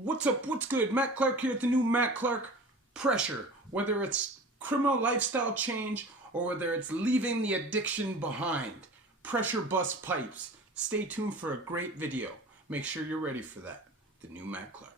What's up? What's good? Matt Clark here at the new Matt Clark. Pressure, whether it's criminal lifestyle change or whether it's leaving the addiction behind. Pressure bust pipes. Stay tuned for a great video. Make sure you're ready for that. The new Matt Clark.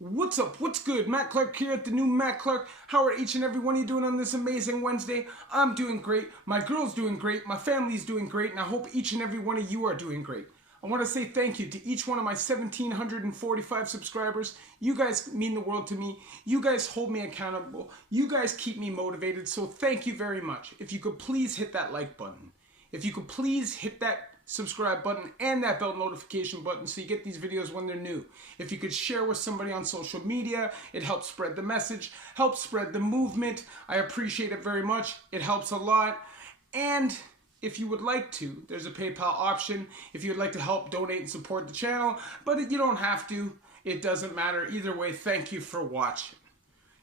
What's up? What's good? Matt Clark here at the new Matt Clark. How are each and every one of you doing on this amazing Wednesday? I'm doing great. My girl's doing great. My family's doing great. And I hope each and every one of you are doing great. I want to say thank you to each one of my 1,745 subscribers. You guys mean the world to me. You guys hold me accountable. You guys keep me motivated. So thank you very much. If you could please hit that like button. If you could please hit that subscribe button and that bell notification button so you get these videos when they're new. If you could share with somebody on social media, it helps spread the message, helps spread the movement. I appreciate it very much. It helps a lot. And if you would like to, there's a PayPal option if you would like to help donate and support the channel, but you don't have to. It doesn't matter. Either way, thank you for watching.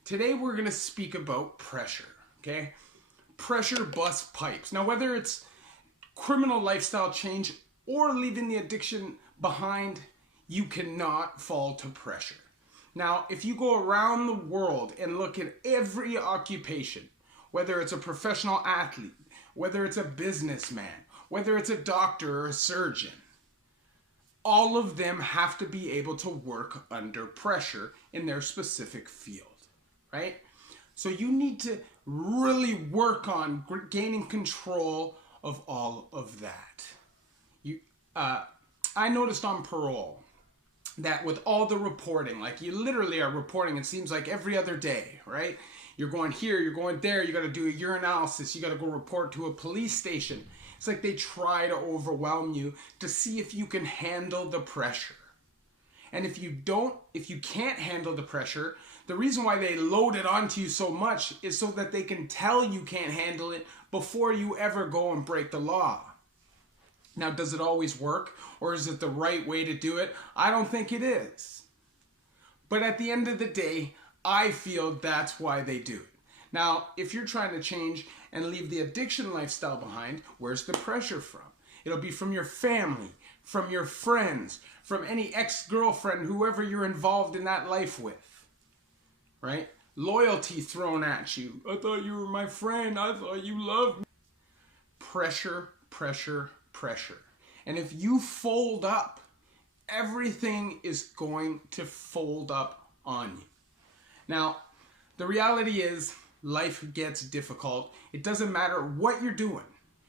Today we're going to speak about pressure, okay? Pressure busts pipes. Now, whether it's criminal lifestyle change or leaving the addiction behind, you cannot fall to pressure. Now, if you go around the world and look at every occupation, whether it's a professional athlete, whether it's a businessman, whether it's a doctor or a surgeon, all of them have to be able to work under pressure in their specific field, right? So you need to really work on gaining control of all of that. I noticed on parole that with all the reporting, like you literally are reporting, it seems like every other day, right? You're going here, you're going there, you got to do a urinalysis, you got to go report to a police station. It's like they try to overwhelm you to see if you can handle the pressure. And if you can't handle the pressure, the reason why they load it onto you so much is so that they can tell you can't handle it before you ever go and break the law. Now, does it always work, or is it the right way to do it? I don't think it is. But at the end of the day, I feel that's why they do it. Now, if you're trying to change and leave the addiction lifestyle behind, where's the pressure from? It'll be from your family, from your friends, from any ex-girlfriend, whoever you're involved in that life with, right? Loyalty thrown at you. I thought you were my friend. I thought you loved me. Pressure, pressure, pressure. And if you fold up, everything is going to fold up on you. Now, the reality is life gets difficult. It doesn't matter what you're doing.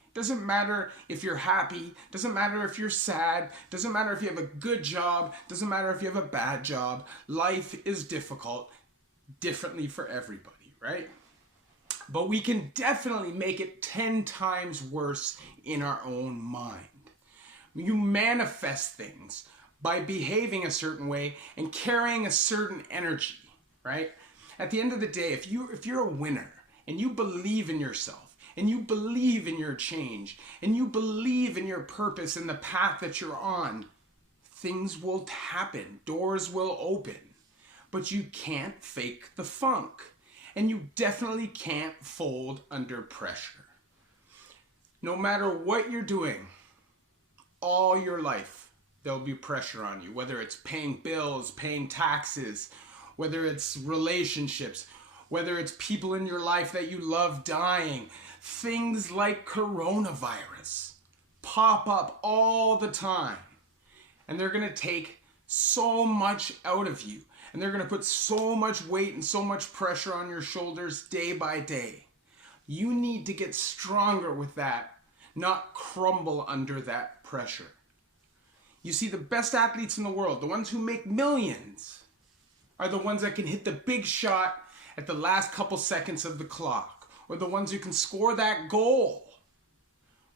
It doesn't matter if you're happy. It doesn't matter if you're sad. It doesn't matter if you have a good job. It doesn't matter if you have a bad job. Life is difficult differently for everybody, right? But we can definitely make it 10 times worse in our own mind. You manifest things by behaving a certain way and carrying a certain energy, right? At the end of the day, if you're a winner and you believe in yourself and you believe in your change and you believe in your purpose and the path that you're on, things will happen, doors will open. But you can't fake the funk. And you definitely can't fold under pressure. No matter what you're doing, all your life, there'll be pressure on you. Whether it's paying bills, paying taxes, whether it's relationships, whether it's people in your life that you love dying. Things like coronavirus pop up all the time. And they're going to take so much out of you. And they're going to put so much weight and so much pressure on your shoulders day by day. You need to get stronger with that, not crumble under that pressure. You see, the best athletes in the world, the ones who make millions, are the ones that can hit the big shot at the last couple seconds of the clock, or the ones who can score that goal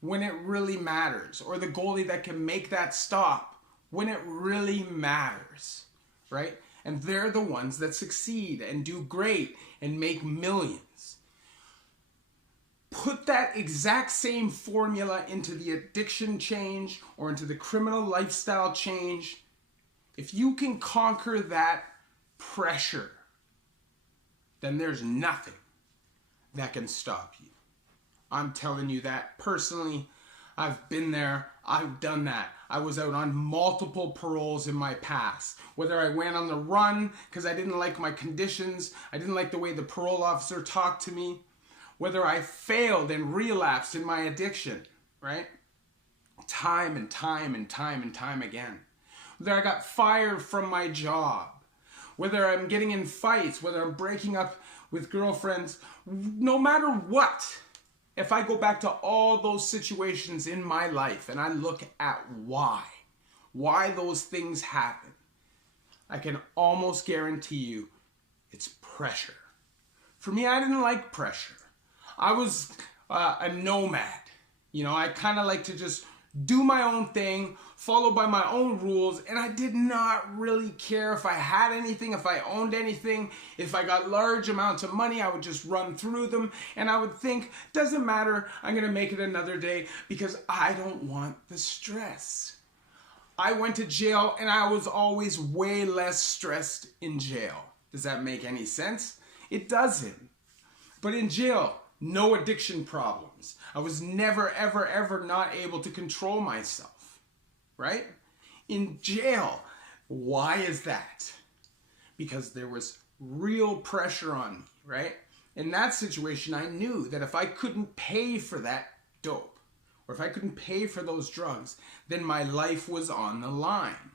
when it really matters, or the goalie that can make that stop when it really matters, right? And they're the ones that succeed and do great and make millions. put that exact same formula into the addiction change or into the criminal lifestyle change. If you can conquer that pressure, then there's nothing that can stop you. I'm telling you that personally. I've been there. I've done that. I was out on multiple paroles in my past. Whether I went on the run because I didn't like my conditions, I didn't like the way the parole officer talked to me, whether I failed and relapsed in my addiction, right? Time and time and time and time again. Whether I got fired from my job, whether I'm getting in fights, whether I'm breaking up with girlfriends, no matter what, if I go back to all those situations in my life and I look at why those things happen, I can almost guarantee you it's pressure. For me, I didn't like pressure. I was a nomad. You know, I kind of like to just do my own thing, follow by my own rules, and I did not really care if I had anything, if I owned anything. If I got large amounts of money, I would just run through them, and I would think, doesn't matter, I'm going to make it another day because I don't want the stress. I went to jail, and I was always way less stressed in jail. Does that make any sense? It doesn't. But in jail, no addiction problems. I was never, ever, ever not able to control myself, right? In jail. Why is that? Because there was real pressure on me, right? In that situation, I knew that if I couldn't pay for that dope, or if I couldn't pay for those drugs, then my life was on the line.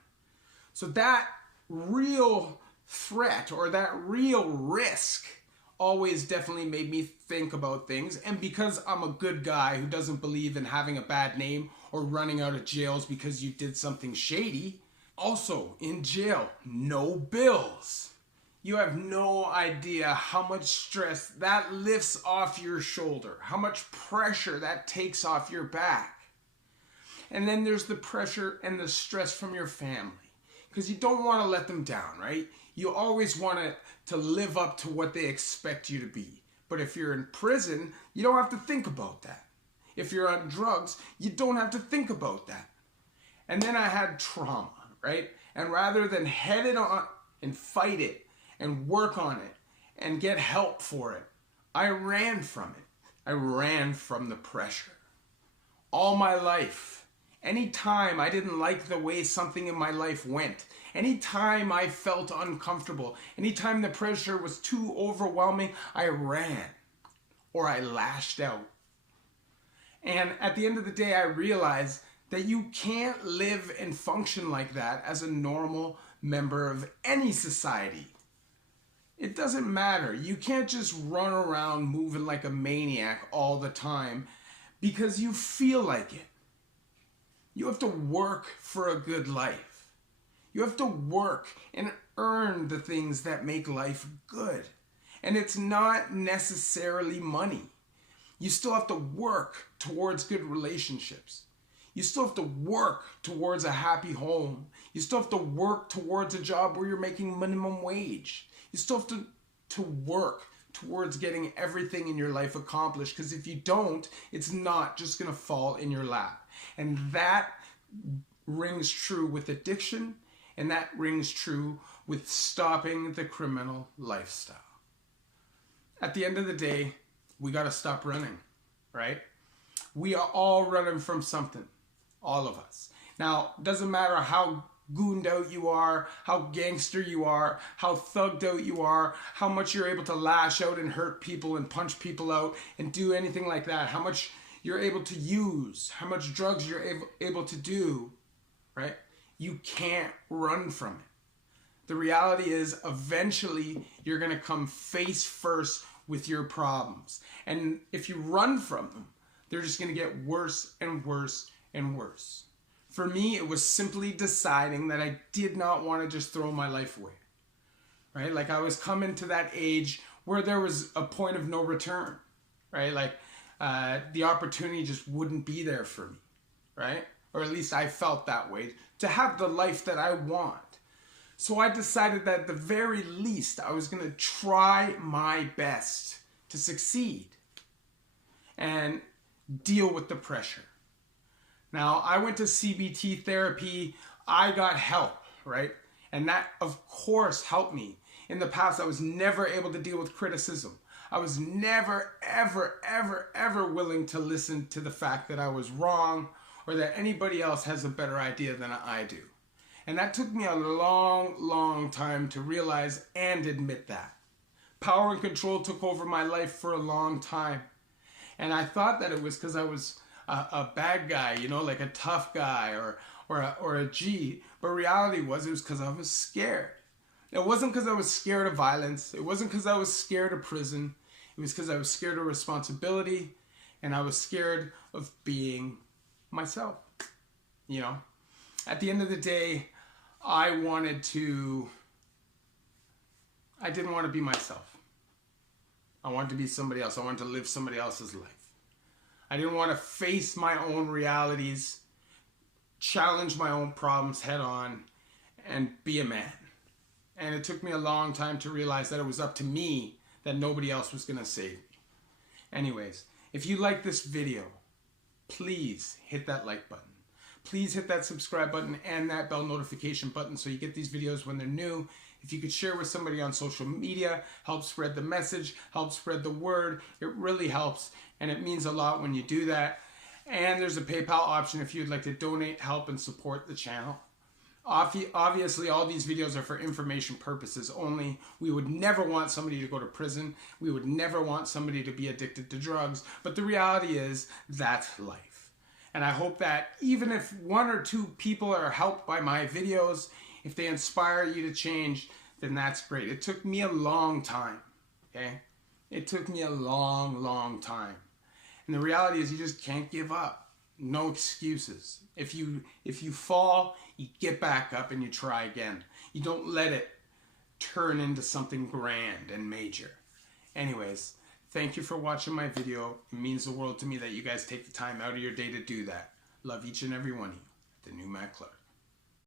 So that real threat or that real risk always definitely made me think about things. And because I'm a good guy who doesn't believe in having a bad name or running out of jails because you did something shady, also in jail, no bills. You have no idea how much stress that lifts off your shoulder, how much pressure that takes off your back. And then there's the pressure and the stress from your family, because you don't want to let them down, right? You always want to live up to what they expect you to be. But if you're in prison, you don't have to think about that. If you're on drugs, you don't have to think about that. And then I had trauma, right? And rather than head it on and fight it and work on it and get help for it, I ran from it. I ran from the pressure. All my life, anytime I didn't like the way something in my life went, anytime I felt uncomfortable, anytime the pressure was too overwhelming, I ran or I lashed out. And at the end of the day, I realized that you can't live and function like that as a normal member of any society. It doesn't matter. You can't just run around moving like a maniac all the time because you feel like it. You have to work for a good life. You have to work and earn the things that make life good. And it's not necessarily money. You still have to work towards good relationships. You still have to work towards a happy home. You still have to work towards a job where you're making minimum wage. You still have to work towards getting everything in your life accomplished, because if you don't, it's not just going to fall in your lap. And that rings true with addiction, and that rings true with stopping the criminal lifestyle. At the end of the day, we got to stop running, right? We are all running from something, all of us. Now, it doesn't matter how gooned out you are, how gangster you are, how thugged out you are, how much you're able to lash out and hurt people and punch people out and do anything like that, how much you're able to use, how much drugs you're able to do, right? You can't run from it. The reality is, eventually, you're going to come face first with your problems. And if you run from them, they're just going to get worse and worse and worse. For me, it was simply deciding that I did not want to just throw my life away, right? Like, I was coming to that age where there was a point of no return, right? Like, the opportunity just wouldn't be there for me, right? Or at least I felt that way, to have the life that I want. So I decided that at the very least, I was going to try my best to succeed. and deal with the pressure. Now, I went to CBT therapy. I got help, right? And that, of course, helped me. In the past, I was never able to deal with criticism. I was never, ever, ever, ever willing to listen to the fact that I was wrong or that anybody else has a better idea than I do. And that took me a long, long time to realize and admit that. Power and control took over my life for a long time. And I thought that it was because I was a bad guy, you know, like a tough guy or a G. But reality was, it was because I was scared. It wasn't because I was scared of violence. It wasn't because I was scared of prison. It was because I was scared of responsibility, and I was scared of being myself. You know, at the end of the day, I didn't want to be myself. I wanted to be somebody else. I wanted to live somebody else's life. I didn't want to face my own realities, challenge my own problems head on, and be a man. And it took me a long time to realize that it was up to me, that nobody else was going to save me. Anyways, if you like this video, please hit that like button. Please hit that subscribe button and that bell notification button so you get these videos when they're new. If you could share with somebody on social media, help spread the message, help spread the word. It really helps, and it means a lot when you do that. And there's a PayPal option if you'd like to donate, help, and support the channel. Obviously, all these videos are for information purposes only. We would never want somebody to go to prison. We would never want somebody to be addicted to drugs. But the reality is, that's life. And I hope that even if 1 or 2 people are helped by my videos, if they inspire you to change, then that's great. It took me a long time, okay? It took me a long, long time. And the reality is, you just can't give up. No excuses. If you fall, you get back up and you try again. You don't let it turn into something grand and major. Anyways, thank you for watching my video. It means the world to me that you guys take the time out of your day to do that. Love each and every one of you. The New Matt Clark.